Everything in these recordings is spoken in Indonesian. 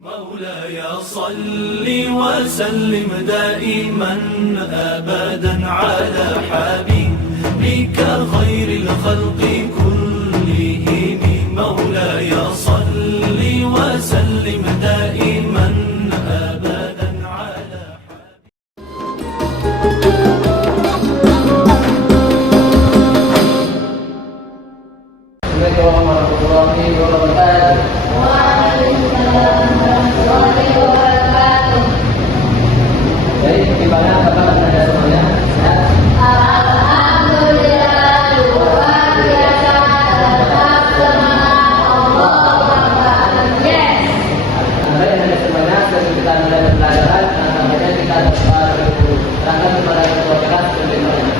مولاي صل وسلم دائما أبدا على حبيبك خير الخلق كلهم. مولاي صل وسلم دائما أبدا على Assalamualaikum warahmatullahi wabarakatuh. Jadi gimana kabar Anda semuanya? Alhamdulillah, luar biasa, tetap semangat, Allah. Yes. Baik Anda semuanya, sebelum kita mulai pembelajaran, sampainya kita dapat terangkan kepada masyarakat bagaimana.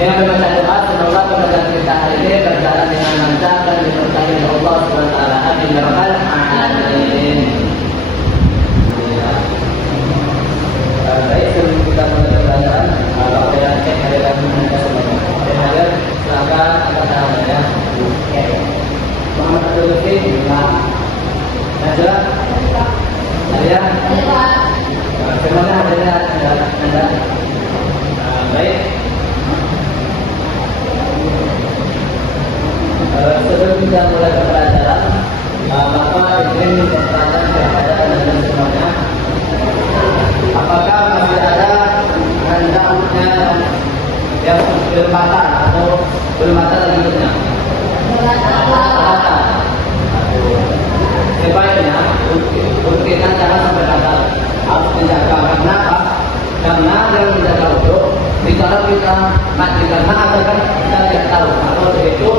Dengan membaca doa, semoga pembelajaran kita hari ini berjalan dengan lancar dan diberkahi oleh Allah Subhanahu wa taala. Amin ya rabbal alamin. Baik, sebelum kita mulai pembelajaran, kalau ada yang cek ada yang Anda semuanya. Ada silakan atas namanya. Muhammad Abdul Lutfi, Najwa, Alia, bagaimana adanya Anda? Baik. Sebelum kita mulai pembelajaran, Bapak ingin bertanya kepada Anda semuanya, apakah masih ada hendaknya yang bermata atau bermata lagi punya? Bermata. Sebaiknya buktikan jangan sampai batal, harus dijaga. Karena apa? Karena yang menjaga itu, kalau kita mati karena ada kan kita tidak tahu. Atau itu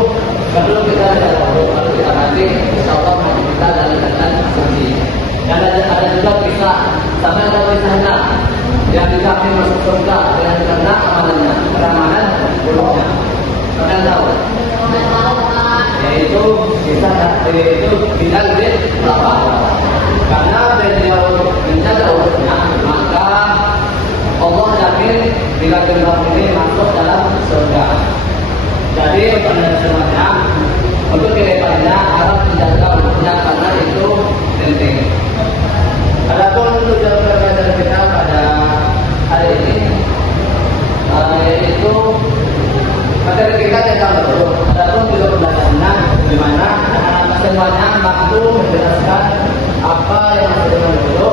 sebelum kita tidak tahu, kalau kita mati, insya Allah mati kita dalam keadaan mati. Dan ada juga kisah, sampai ada kisahnya yang dikasih masuk surga dengan karena amalannya, keramahan buruknya. Kalian tahu? Yaitu kisah itu Bilal bin Rabah. Karena beliau menjaga urutnya, maka Allah yakin Bilal bin Rabah ini masuk dalam surga. Jadi pada semuanya untuk kedepannya harus menjaga urutnya karena itu penting. Adapun tujuan pembelajaran kita pada hari ini yaitu materi kita tentang dulu. Adapun juga pembelajarannya bagaimana semuanya mampu menjelaskan apa yang harus dulu,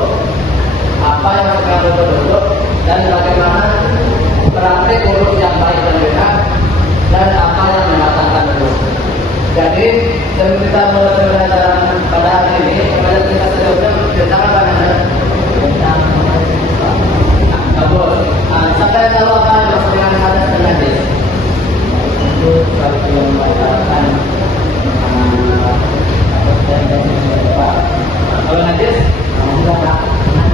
apa yang harus dulu, dan bagaimana praktek urut yang baik dan benar, dan apa yang mengatakan dulu. Jadi sebelum kita mulai pembelajaran pada hari ini, kepada kita sebelumnya tentang apa namanya? Sampai tahu apa yang maksud dengan hadis dan hadis? Itu bagi yang mengatakan kalau hadis,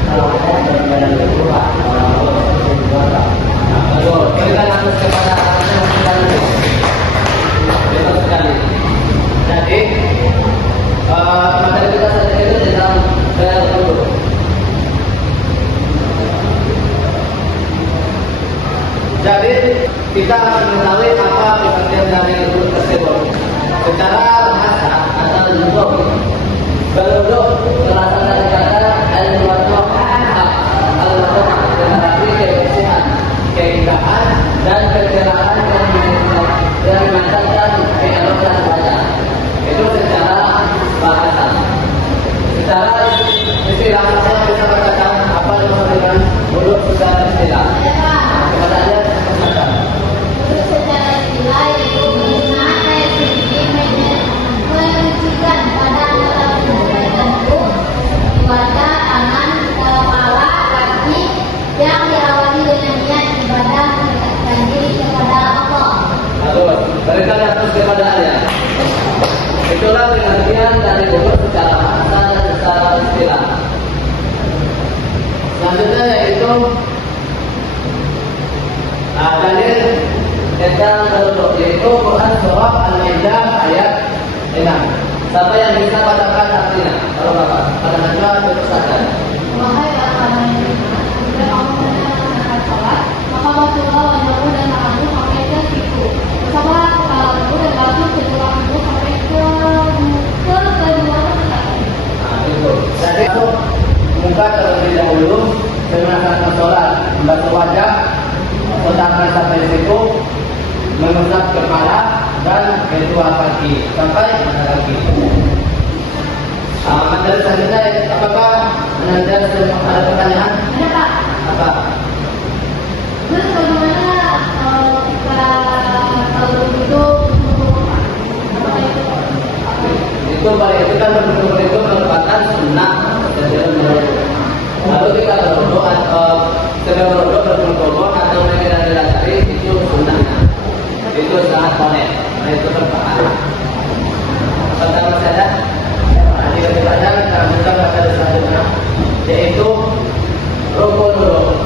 kalau ada dan kedua, kalau kita langsung kepada hadis betul sekali. Jadi materi kita saat itu tentang berwudu. Jadi kita akan mengetahui apa pengertian dari wudu tersebut. Secara bahasa asal wudu, berwudu berasal dari kata al-wudu, al-wudu berarti kebersihan, keindahan dan kecerahan yang dimandatkan keelokan wajah. Itu secara bahasa. Secara istilah kita katakan apa yang disebut wudu secara istilah. Kepada Anda katakan. Secara istilah yaitu penggunaan air suci menyucikan badan dalam tubuh tertentu, wajah, tangan, kepala, kaki yang diawali dengan niat ibadah mendekatkan diri kepada Allah. Lalu berikan atas kepada Anda. Itulah pengertian dari wudu secara bahasa dan secara istilah. Selanjutnya yaitu dalil tentang wudu, yaitu Quran surah Al-Maidah ayat 6. Siapa yang bisa katakan artinya? Kalau Bapak, pada Najwa itu saja. Wahai orang yang beriman, jika kamu hendak melaksanakan sholat, kedua kaki sampai mana kaki. Materi selanjutnya, apakah Anda sudah ada pertanyaan? Ada Pak. Apa? Terus bagaimana jika kalau itu apa itu? Itu balik itu kan berkumpul itu merupakan sunnah dan menurut. Lalu kita berdoa atau sedang berdoa berkumpul atau mengira dari itu sunnahnya. Itu sangat konek. Nah itu merupakan. Pertama saja, jika ditanya kita buka materi selanjutnya, yaitu rukun dulu.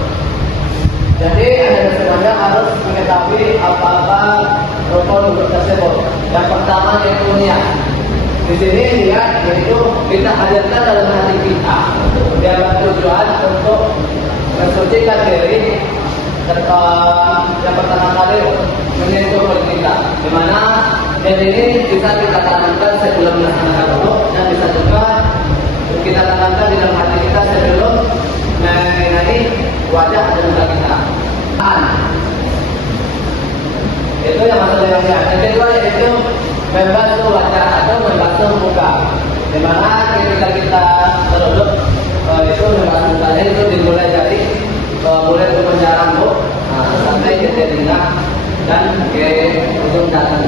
Jadi Anda semuanya harus mengetahui apa-apa rukun tersebut. Yang pertama yaitu niat. Di sini niat yaitu kita hadirkan dalam hati kita. Dia bertujuan untuk mensucikan diri serta yang pertama kali menyentuh kulit kita. Di mana dan ini bisa kita tanamkan sebelum melaksanakan wudu dan bisa juga kita tanamkan di dalam hati kita sebelum mengenai wajah dan muka kita. Itu yang masuk dalam niat. Yang kedua yaitu membasuh wajah atau membasuh muka. Di mana ketika kita berwudu itu membasuh wajah itu dimulai dari mulai ke penjara rambut sampai ke telinga dan ke ujung dahi.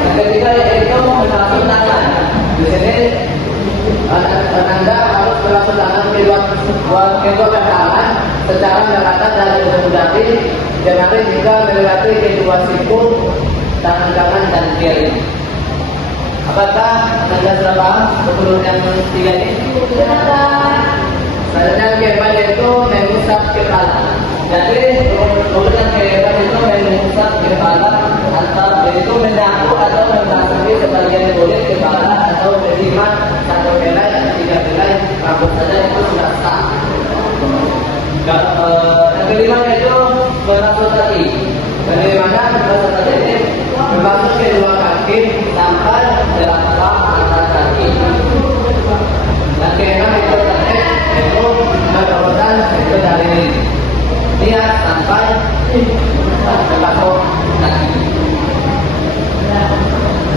Yang ketiga yaitu membasuh tangan. Di sini Anda harus membasuh tangan kedua tangan secara merata dari ujung dahi dan hingga melewati kedua siku tangan kanan dan kiri. Apakah Anda sudah paham rukun yang tiga ini? Selanjutnya yang keempat yaitu mengusap kepala. Jadi rukun yang keempat itu mengusap kepala atau yaitu menyapu atau membasahi sebagian kulit kepala atau menyimak satu helai atau tiga helai rambut saja itu sudah sah. Yang kelima yaitu membasuh kaki. Bagaimana membasuh kaki ini? Membasuh kedua kaki sampai telapak atas kaki. Yang keenam itu yaitu melakukan itu dari niat sampai telapak kaki.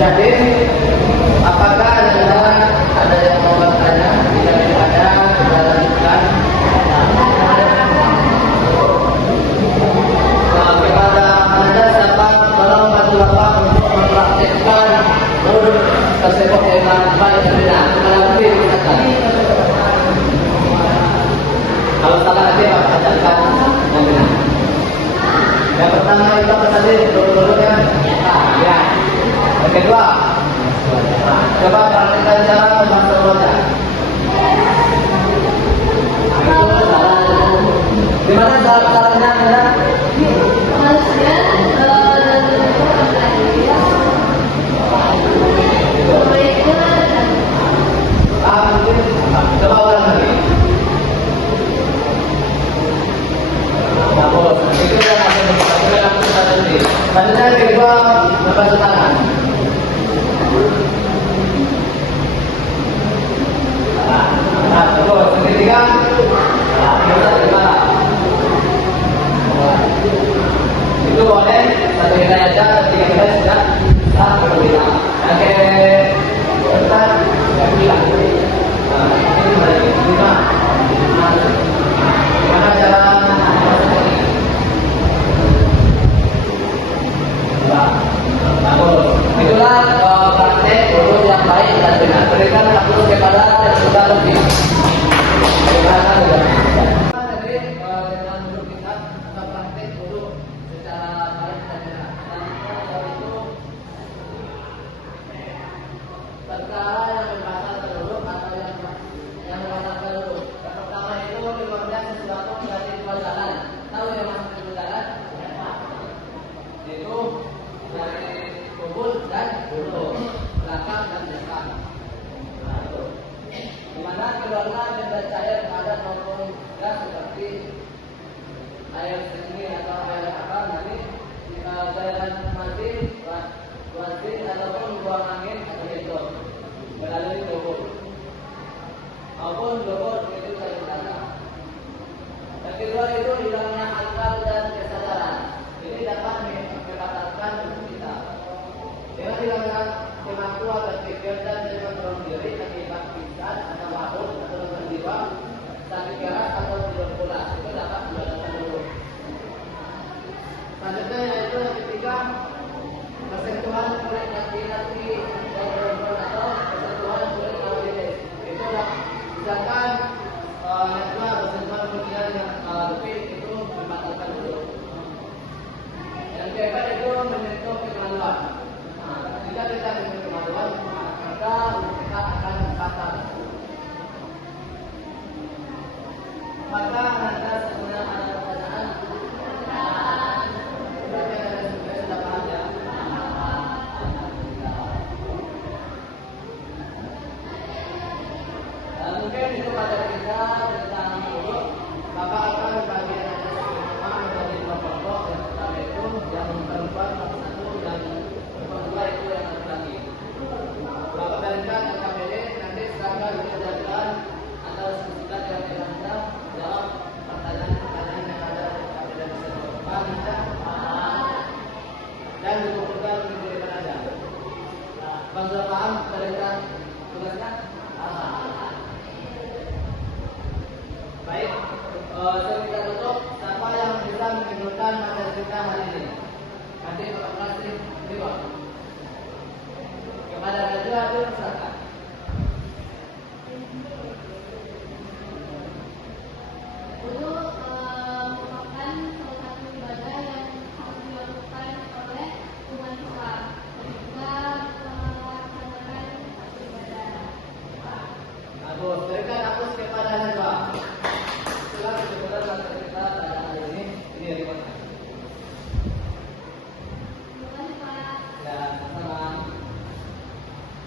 Jadi apakah ada yang mau bertanya? Jika tidak ada, kita lanjutkan. Kepada Anda siapa tolong bantu Bapak untuk mempraktikkan wudu tersebut dengan baik dan benar. Melalui ucapan. Kalau salah nanti Bapak ajarkan yang benar. Yang pertama itu apa tadi? Dulu ya. Ya. Yang kedua, coba praktikkan cara membasuh wajah. Gimana caranya Anda? Coba ulang lagi. Itu yang langsung tadi. Selanjutnya yang kedua membasuh tangan. Terus yang ketiga, kita gimana? Itu boleh satu helai aja, tiga helai sudah sah berbeda. Yang keempat, bilang. Ini lagi lima. Gimana cara itulah praktek wudu yang baik dan benar. Berikan waktu kepada yang sudah lebih. Air seni atau air apa nanti cairan mati, wasit ataupun buang angin atau itu melalui tubuh maupun dubur itu saya kata. Yang kedua itu hilangnya akal dan kesadaran. Ini dapat menyebabkan kegiatan dari kontrol diri akibat pingsan atau mabuk atau gangguan jiwa, sakit keras atau tidur pulas itu dapat dilakukan dulu. Selanjutnya yaitu yang ketiga, persentuhan kulit laki-laki dan perempuan atau persentuhan kulit lawan jenis. Itu misalkan yang bersentuhan kemudian yang lebih itu dibatalkan dulu. Yang keempat itu menyentuh kemaluan. Jika kita menyentuh kemaluan, maka kita akan batal. Maka anda sebenarnya ada pertanyaan? Sudah paham ya? Mungkin itu pada kita tentang dulu. Bapak akan bagi anda semua menjadi dua kelompok. Yang pertama itu yang perempuan satu dan kedua itu yang laki-laki. Bapak berikan ke KPD nanti silakan dikerjakan atau sesudah dengan anda jawab pertanyaan-pertanyaan yang ada di KPD tersebut. Paham tidak? Dan dikumpulkan menjadi anda. Bang sudah paham berikan tugasnya? Baik, saya minta tutup. Siapa yang bisa menunjukkan materi kita hari ini? Nanti Bapak kasih terima. Kepada Raja itu silakan. Wudu merupakan salah satu ibadah yang harus dilakukan oleh umat Islam dan juga melaksanakan ibadah. Bagus, berikan aku kepada Anda. Silakan kepada materi kita pada hari ini. Ini dari mana? Terima kasih Pak. Ya, sama.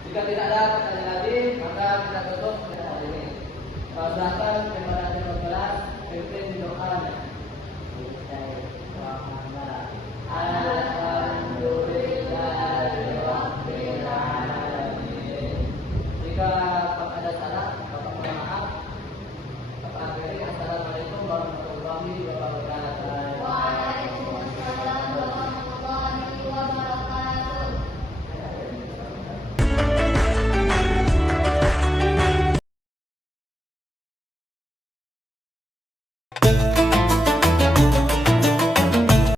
Jika tidak ada pertanyaan lagi, maka kita tutup pada hari ini. Silakan kepada yang kelas pimpin doanya. Alhamdulillahirabbil alamin. Jika ada salah, Bapak mohon maaf. Bapak akhiri, assalamualaikum warahmatullahi wabarakatuh. Waalaikumsalam warahmatullahi wabarakatuh.